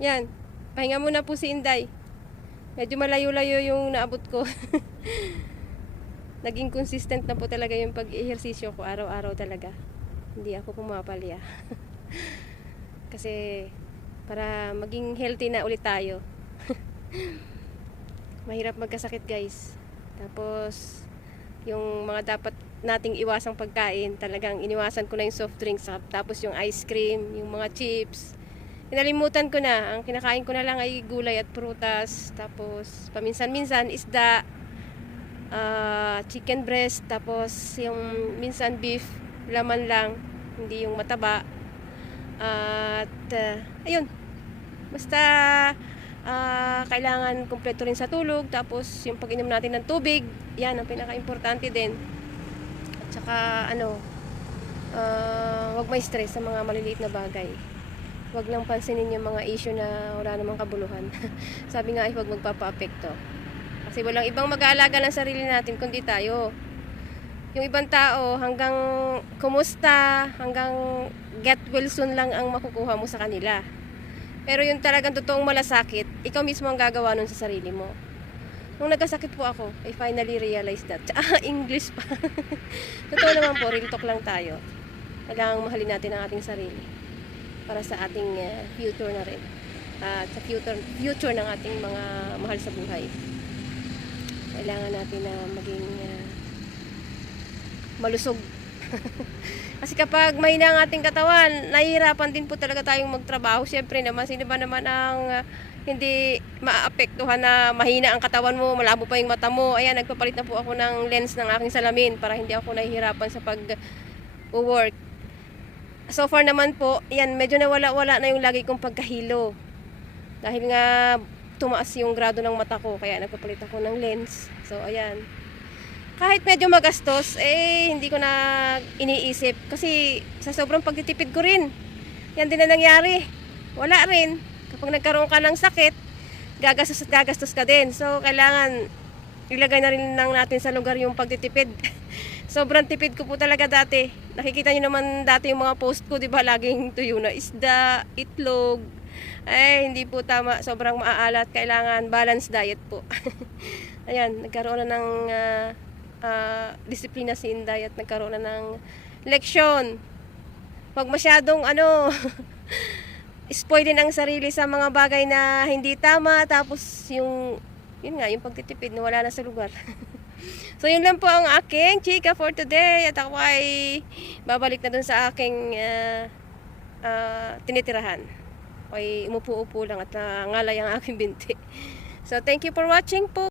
Yan. Pahinga muna po si Inday. Medyo malayo-layo yung naabot ko. Naging consistent na po talaga yung pag-ehersisyo ko. Araw-araw talaga. Hindi ako pumapalya. Kasi para maging healthy na ulit tayo. Mahirap magkasakit, guys. Tapos yung mga dapat nating iwasang pagkain, talagang iniwasan ko na yung soft drinks, tapos yung ice cream, yung mga chips. Kinalimutan ko na. Ang kinakain ko na lang ay gulay at prutas. Tapos paminsan-minsan isda, chicken breast, tapos yung minsan beef, laman lang, hindi yung mataba. At ayun. Basta kailangan kumpleto rin sa tulog, tapos yung pag-inom natin ng tubig, yan ang pinaka-importante din. At saka wag may stress sa mga maliliit na bagay. Wag lang pansinin yung mga issue na wala namang kabuluhan. Sabi nga ay wag magpapa-apekto. Kasi walang ibang mag-aalaga ng sarili natin kundi tayo. Yung ibang tao hanggang kumusta, hanggang get well soon lang ang makukuha mo sa kanila. Pero yung talagang totoong malasakit, ikaw mismo ang gagawa nun sa sarili mo. Nung nagkasakit po ako, I finally realized that. English pa. Totoo naman po, real talk lang tayo. Kailangang mahalin natin ang ating sarili para sa ating future na rin. At sa future ng ating mga mahal sa buhay. Kailangan natin na maging malusog. Kasi kapag mahina ang ating katawan, nahihirapan din po talaga tayong magtrabaho. Siyempre naman, sino ba naman ang hindi maapektuhan na mahina ang katawan mo, malabo pa yung mata mo. Ayan, nagpapalit na po ako ng lens ng aking salamin para hindi ako nahihirapan sa pag-work. So far naman po, yan, medyo nawala-wala na yung lagi kong pagkahilo. Dahil nga tumaas yung grado ng mata ko, kaya nagpapalit ako ng lens. So ayan. Kahit medyo magastos, hindi ko na iniisip. Kasi sa sobrang pagtitipid ko rin, yan din na nangyari. Wala rin. Kapag nagkaroon ka ng sakit, gagastos at gagastos ka din. So kailangan ilagay na rin lang natin sa lugar yung pagtitipid. Sobrang tipid ko po talaga dati. Nakikita nyo naman dati yung mga post ko, di ba? Laging tuyo na isda, itlog. Ay, hindi po tama. Sobrang maaalat. Kailangan balance diet po. Ayan, nagkaroon na ng disiplina si Inday at nagkaroon na ng leksyon. Huwag masyadong spoil din ang sarili sa mga bagay na hindi tama. Tapos yun nga, yung pagtitipid na wala na sa lugar. So yun lang po ang aking chika for today. At ako ay babalik na dun sa aking tinitirahan. Ay umupo-upo lang at ngalay ang aking binti. So thank you for watching po.